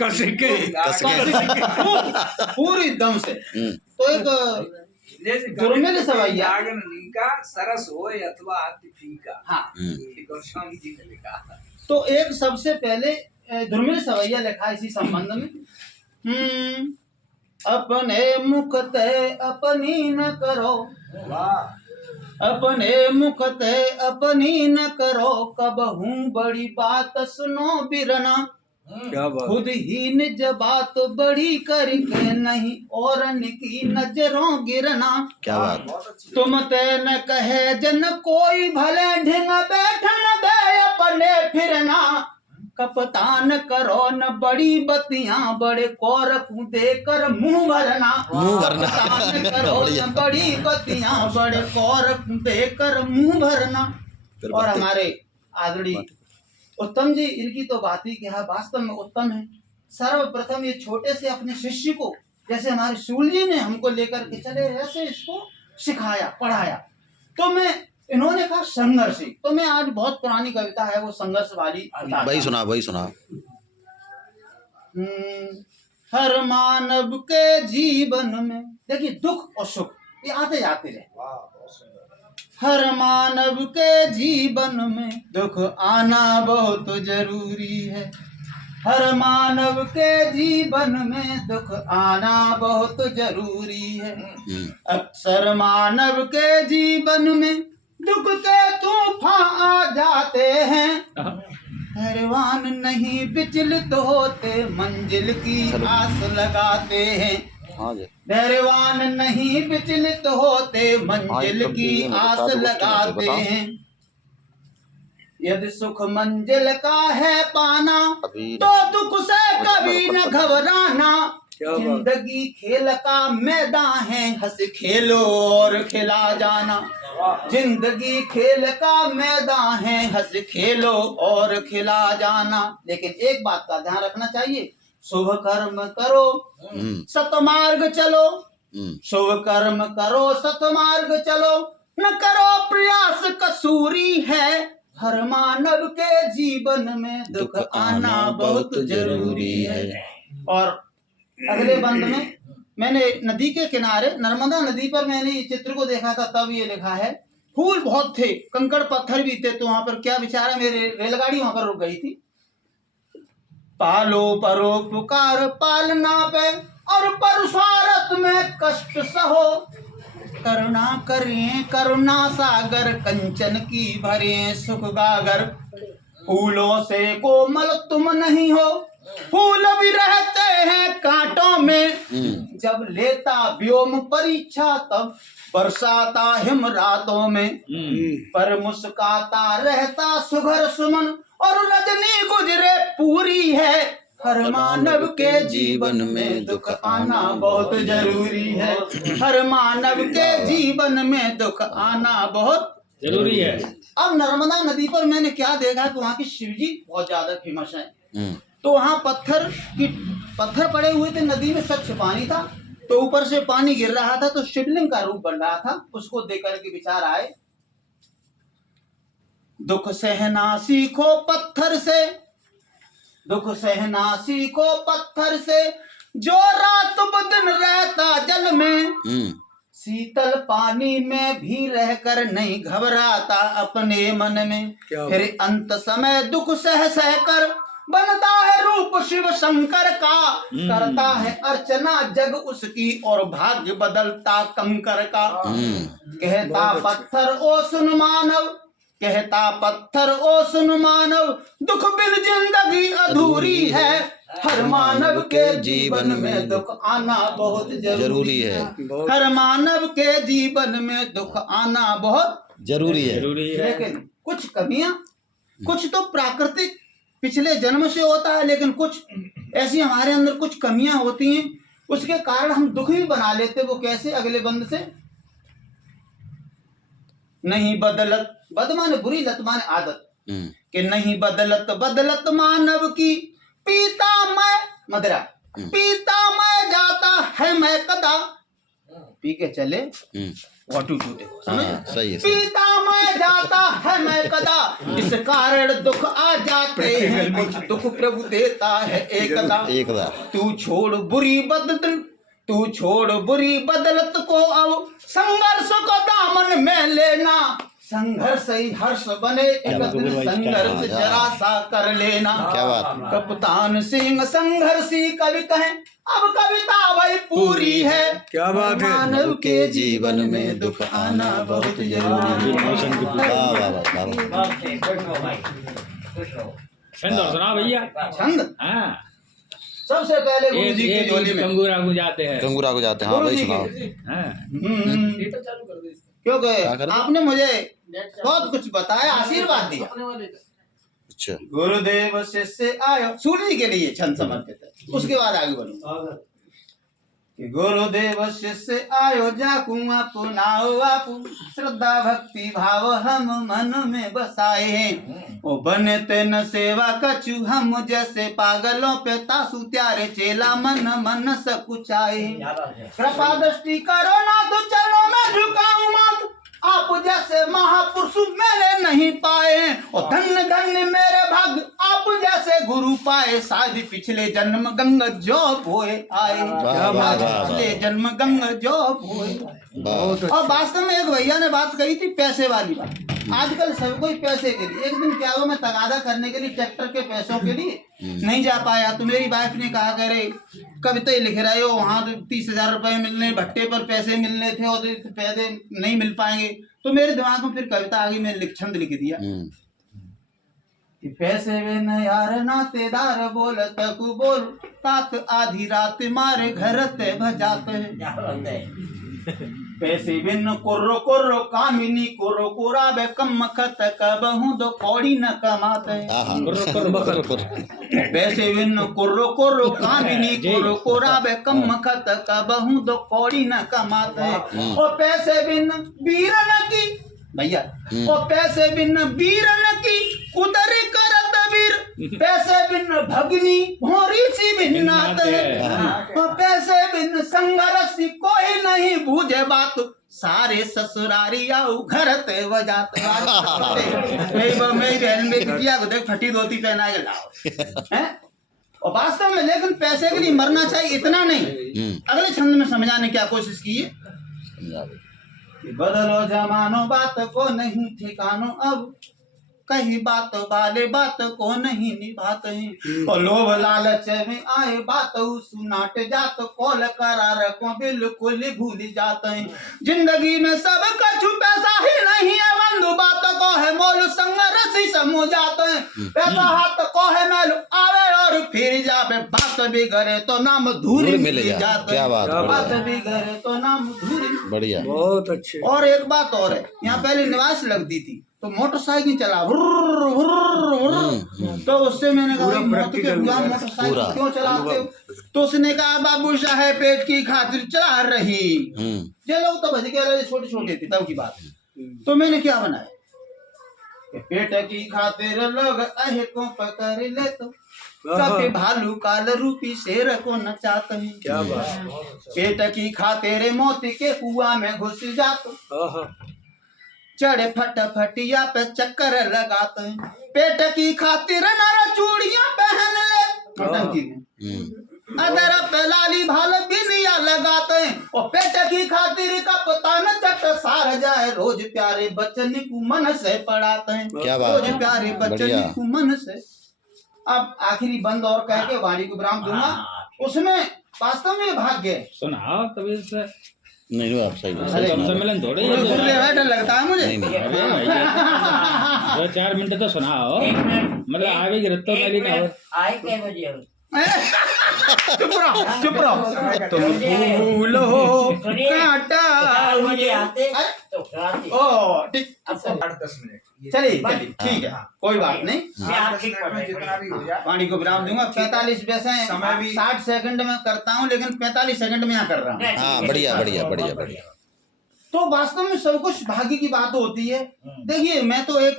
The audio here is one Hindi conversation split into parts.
कस के पूरी दम से। तो एक दुर्मिल सवैया का सरस हो अथवा अति फीका। हाँ, गोस्वामी जी ने लिखा। तो एक सबसे पहले दुर्मिल सवैया लिखा इसी संबंध में। अपने मुख ते अपनी न करो, अपने मुख ते अपनी न करो, कब हूँ बड़ी बात सुनो बिरना। खुद ही निज बात बड़ी करके नहीं और की नजरों गिरना। क्या बात। तुम ते न कहे जन कोई भले ढिंग बैठन दे अपने फिरना। कपतान करो न बड़ी बतियां, बड़े कौर देकर मुंह भरना। कपतान करो न बड़ी बतियां, बड़े कौर देकर मुंह भरना। और हमारे आदरणीय उत्तम जी, इनकी तो बात ही क्या है, वास्तव में उत्तम है। सर्वप्रथम ये छोटे से अपने शिष्य को, जैसे हमारे शूल जी ने हमको लेकर के चले, ऐसे इसको सिखाया पढ़ाया। तो मैं, इन्होंने कहा संघर्ष। तो मैं आज बहुत पुरानी कविता है वो संघर्ष वाली वही सुना। हर मानव के जीवन में, देखिए दुख और सुख ये आते जाते रहे। हर मानव के जीवन में दुख आना बहुत जरूरी है। हर मानव के जीवन में दुख आना बहुत जरूरी है। अक्सर मानव के जीवन में दुख के तूफान आ जाते हैं। हैरान नहीं विचलित होते, मंजिल की आस लगाते हैं। धैर्यवान नहीं विचलित होते, मंजिल की आस लगाते हैं। यदि सुख मंजिल का है पाना, तो दुख से कभी न घबराना। जिंदगी खेल का मैदान है, हंस खेलो और खिला जाना। जिंदगी खेल का मैदान है, हंस खेलो और खिला जाना। लेकिन एक बात का ध्यान रखना चाहिए, शुभ कर्म करो सतमार्ग चलो। शुभ कर्म करो सतमार्ग चलो, न करो प्रयास कसूरी है। हर मानव के जीवन में दुख आना बहुत जरूरी है। और अगले बंद में मैंने नदी के किनारे, नर्मदा नदी पर मैंने ये चित्र को देखा था, तब ये लिखा है। फूल बहुत थे, कंकड़ पत्थर भी थे, तो वहां पर क्या विचार है, मेरे रेलगाड़ी वहां पर रुक गई थी। पालो परो पुकार पालना पे, और परसारत में कष्ट सहो। करुणा करें करुणा सागर, कंचन की भरे सुख गागर। फूलों से कोमल तुम नहीं हो, फूल भी रहते हैं कांटों में। जब लेता व्योम परीक्षा, तब बरसाता हिम रातों में। पर मुस्काता रहता सुघर सुमन, और रजनी गुजरे पूरी है। हर मानव के जीवन में दुख आना बहुत जरूरी है। हर मानव के जीवन में दुख आना बहुत जरूरी है। अब नर्मदा नदी पर मैंने क्या देखा कि वहाँ की शिवजी बहुत ज्यादा फेमस है। तो वहाँ पत्थर पड़े हुए थे, नदी में स्वच्छ पानी था, तो ऊपर से पानी गिर रहा था, तो शिवलिंग का रूप बन रहा था। उसको देखकर के विचार आए, दुख सहना सीखो पत्थर से, दुख सहना सीखो पत्थर से। जो रात दिन रहता जल में, शीतल पानी में भी रहकर नहीं घबराता अपने मन में। फिर अंत समय दुख सह सह कर बनता है रूप शिव शंकर का। करता है अर्चना जग उसकी, और भाग्य बदलता कंकर का। कहता पत्थर ओ सुन मानव, कहता पत्थर ओ सुन मानव, दुख बिन जिंदगी अधूरी है। हर मानव के जीवन में दुख आना बहुत जरूरी है। हर मानव के जीवन में दुख आना बहुत जरूरी है। लेकिन कुछ कमियां, कुछ तो प्राकृतिक पिछले जन्म से होता है, लेकिन कुछ ऐसी हमारे अंदर कुछ कमियां होती हैं, उसके कारण हम दुख भी बना लेते। वो कैसे, अगले बंद से, नहीं बदलत, बद माने बुरी, लत माने आदत, कि नहीं बदलत बदलत मानव की। पीता मैं मदरा, पीता मैं जाता है मैं कदा। पी के चले वाटू टूटे। हाँ, सही है, सही। पीता मैं जाता है मैं कदा, इस कारण दुख आ जाते हैं, कुछ दुख प्रभु देता है एकदा। एकदा तू छोड़ बुरी बदलत को, अब संघर्ष को दामन में लेना, संघर्ष ही हर्ष बने, एक दिन संघर्ष जरा सा कर लेना। क्या बात। कप्तान सिंह संघर्षी कवि कहें, अब कविता वही पूरी है। क्या बात है। मानव के जीवन में दुख आना बहुत जरूरी है। वाह वाह वाह। छंद और सुना भैया। छंद हाँ, सबसे पहले गुरु जी की झोली में कंगूरा को जाते हैं। कंगूरा को जाते हैं। हाँ गुरु भाई जी सुनाओ। के। हाँ, क्योंकि क्या कर दे? आपने मुझे बहुत कुछ बताया, आशीर्वाद दिया। अच्छा गुरुदेव शिष्य आयो, सूर्य जी के लिए छंद समर्पित है। उसके बाद आगे बढ़ूंगा। कि गुरुदेव शिष्य आयो जाकू अपनाओ आपू, श्रद्धा भक्ति भाव हम मन में बसाए हैं। ओ बनते न सेवा कछु हम जैसे पागलों पे तासु त्यारे चेला मन मन सकुचाए। कृपा दृष्टि करो ना तो चलो मैं झुकाऊं माथ, आप जैसे महापुरुष मैंने नहीं पाए। और धन्य धन्य मेरे भाग्य आप जैसे गुरु पाए, शायद पिछले जन्म गंगा जो बोए आए। वाह, वाह, वाह। पिछले जन्म गंगा जो बोए आए। और वास्तव में एक भैया ने बात कही थी पैसे वाली बात। आजकल सब कोई पैसे के लिए, एक दिन क्या हुआ, मैं तगादा करने के लिए ट्रैक्टर के पैसों के लिए नहीं जा पाया, तो मेरी वाइफ ने कहा कह रहे कविता लिख रहे हो, वहाँ तो 30,000 रुपए मिलने, भट्टे पर पैसे मिलने थे और पैसे नहीं मिल पाएंगे। तो मेरे दिमाग में फिर कविता आ गई, मैंने छंद लिख दिया कि पैसे वे न यार नातेदार बोल तक बोल, तात आधी रात मारे घर ते भजाते हैं। पैसे बिन कुर्रो कुर्रो कामिनी कुर्रो कुरा बे कम मखत कबहू दो कौड़ी न कमाते। पैसे बिन कुर्रो कुर्रो कामिनी कुर्रो कुरा बे कम मखत कबहू दो कौड़ी न कमाते। और पैसे बिन बीरन की भैया, और पैसे बिन बीरन की कुदरी करत वीर, पैसे बिन भगनी भोरी सी भिन्नात है। और पैसे बिन संघर्ष कोई नहीं बूझे बात, सारे ससुरारी आओ घर ते बजाते। देख फटी धोती पहना के लाओ हैं। और वास्तव में लेकिन पैसे के लिए मरना चाहिए इतना नहीं। अगले छंद में समझाने की कोशिश की है। बदलो जमानो बात को नहीं ठिकानो, अब कही बात वाले बात को नहीं निभाते हैं। और लोभ लालच में आए बात सुनाट जात, कॉल करार को बिल्कुल भूल जाते हैं। जिंदगी में सब कछु पैसा ही नहीं है बंधु, बात को है मोल संघर्ष ही समझ जाते हैं। पैसा हाथ को है मैल आवे और फिर जावे, बात बिगड़े तो नाम धूरी मिल जाते हैं। बात बिगड़े तो नाम धूरी। बढ़िया, बहुत अच्छे। और एक बात और है, यहाँ पहले निवास लगती थी तो मोटरसाइकिल चला तो उससे मैंने कहा मौत के हुआ मोटरसाइकिल क्यों चलाते हो? तो उसने कहा बाबू साहेब पेट की खातिर चला रही। ये लोग तो भज के छोटे छोटे थे तब की बात है। तो मैंने क्या बनाया कि पेट की खातिर लोग अहे को पकड़ ले, तो कभी भालू काल रूपी शेर को नचाते हैं। क्या बात। पेट की खातिर मौत के कुआं में घुस जाते, चढ़े फटफटिया पे चक्कर लगाते हैं। पेट की खातिर नर चूड़ियां पहन ले नौटंकी में, अदर पे लाली भाल बिनिया लगाते हैं। और पेट की खातिर कप्तान चट सार जाए, रोज प्यारे बच्चन को मन से पढ़ाते हैं। रोज प्यारे बच्चन को मन से। अब आखिरी बंद और कह के वाणी को विराम दूंगा। उसमें वास्तव में भाग्य है। सुनाओ तभी से नहीं आप सही सम्मेलन थोड़े डर लगता है मुझे। 2-4 मिनट तो सुनाओ, मतलब आगे गिरफ्तो वाली ना हो। आए क्या बजे चुप रहो तुम फूल हो कांटा मुझे आते तो खाते। ओ ठीक 8-10 मिनट चलिए ठीक है, कोई बात नहीं। मैं आपकी जितना भी हो जाए। वाणी को विराम दूंगा। 45 वैसे समय भी 60 सेकंड में करता हूँ, लेकिन 45 सेकंड में यहाँ कर रहा हूँ। हाँ बढ़िया बढ़िया बढ़िया बढ़िया। तो वास्तव में सब कुछ भाग्य की बात होती है। देखिए मैं तो एक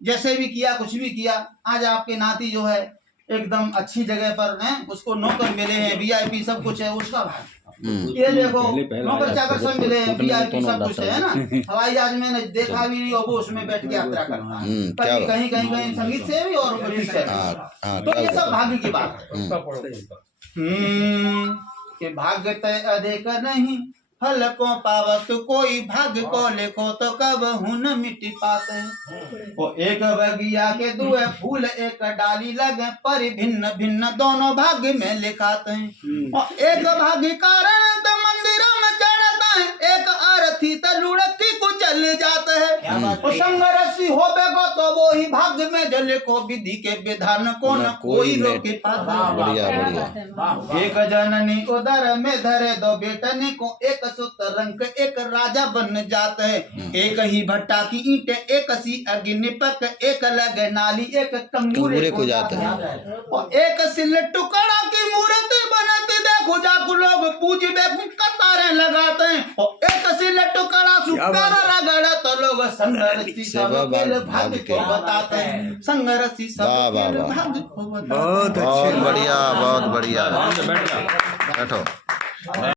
जैसे भी किया कुछ भी किया, आज आपके नाती जो है एकदम अच्छी जगह पर हैं, उसको नौकर मिले हैं, वीआईपी सब कुछ है, उसका भाग। हम्म, ये देखो पहले नौकर चाकर सब मिले हैं, उतने वीआईपी तो सब ना कुछ है ना। हवाई जहाज मैंने देखा भी नहीं, और वो उसमें बैठ के यात्रा करता है, क्या कहीं बात। कहीं कहीं कहीं संगीत से भी और टीचर हाँ हाँ तो क्या ये सब बात। भाग्य की बात है। कि भाग्य तय अधिक नहीं, फल को पावत कोई, भाग्य को लिखो तो कब न मिट्टी पाते। वो एक बगिया के दुए फूल एक डाली लगे, पर भिन्न भिन्न दोनों भाग्य में लिखाते हैं। और एक भाग्य कारण तो मंदिरों में चढ़ता है, एक अर्थी तो लुढ़की कुचल जाते क्या हैं। बात वो है? संघर्षी हो बेगो तो वो ही भाग्य में जले को, विधि के विधान को न कोई रोके पाता। बढ़िया बढ़िया। एक जननी उदर में धरे दो बेटने को, एक सूत्र रंग एक राजा बन जाते हैं। एक ही भट्टा की ईंटें, एक सी अग्निपक, एक लगे नाली, एक कंगूरे को जाते हैं। और एक सिल टुकड़ा की मूर्ति बनती देखो जाकू लोग पूज देखो कतारें लगाते हैं। और एक सिल टुकड़ा सुपेरा रगड़े तो लोग संघर्षी सब खेल भाग्य को बताते हैं। संघर्षी सब वाह, वाह, खेल वाह। भाग्य को बताते हैं। बहुत बहुत अच्छे बढ़िया बहुत बढ़िया। बैठ जाओ। बैठो।